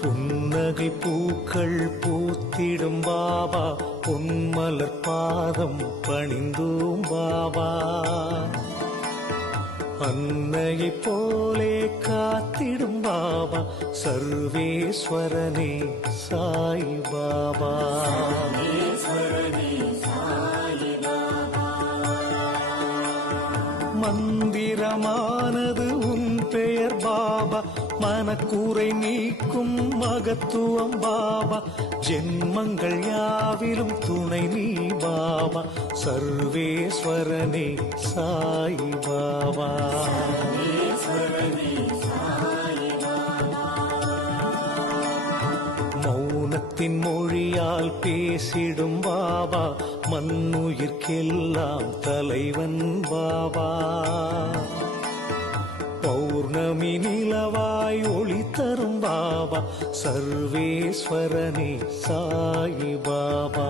புன்னகை பூக்கள் பூத்திடும் பாபா, பொன்மலர் பாதம் பணிந்தோம் பாபா. அன்னையைப் போலே காத்திடும் பாபா, சர்வேஸ்வரனே சாய் பாபா. மந்திரமானது உன் பெயர் பாபா, மனக்கூரை நீக்கும் மகத்துவம் பாபா. ஜென்மங்கள் யாவிலும் துணை நீ பாபா, சர்வேஸ்வரனே சாய் பாபா. மௌனத்தின் மொழியால் பேசிடும் பாபா, மண்ணுயிர்க்கெல்லாம் தலைவன் பாபா. பௌர்ணமி நிலவாய் ஒளி தரும் பாபா, சர்வேஸ்வரனே சாய் பாபா.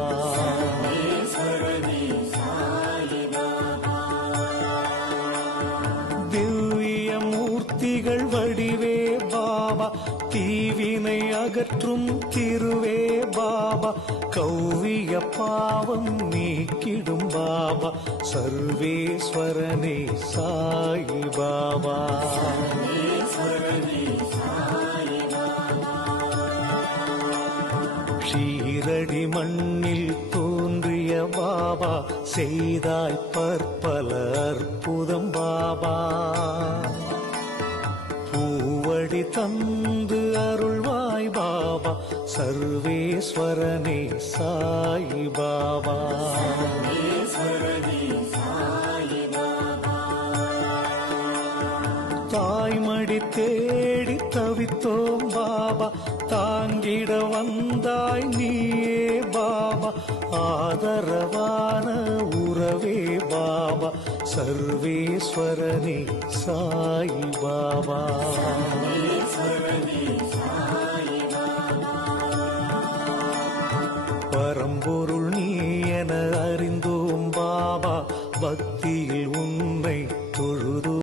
திவ்ய மூர்த்திகள் வடிவே பாபா, தீவினை அகற்றும் திருவே பாபா. கௌவிய பாவம் நீக்கிடும் பாபா, சர்வேஸ்வரனே சாய் பாபா. ஷீரடி மண்ணில் தோன்றிய பாபா, செய்தாய் பற்பல அற்புதம் பாபா. பூவடி தந்து அருள்வாய் பாபா, சர்வேஸ்வரனே சாய் பாபா. தாய்மடி தேடி தவித்தோம் பாபா, தாங்கிட வந்தாய் நீயே பாபா. ஆதரவான உறவே பாபா, சர்வேஸ்வரனே சாய் பாபா. பரம்பொருள் நீ என அறிந்தோம் பாபா, பக்தியில் உன்னை தொழு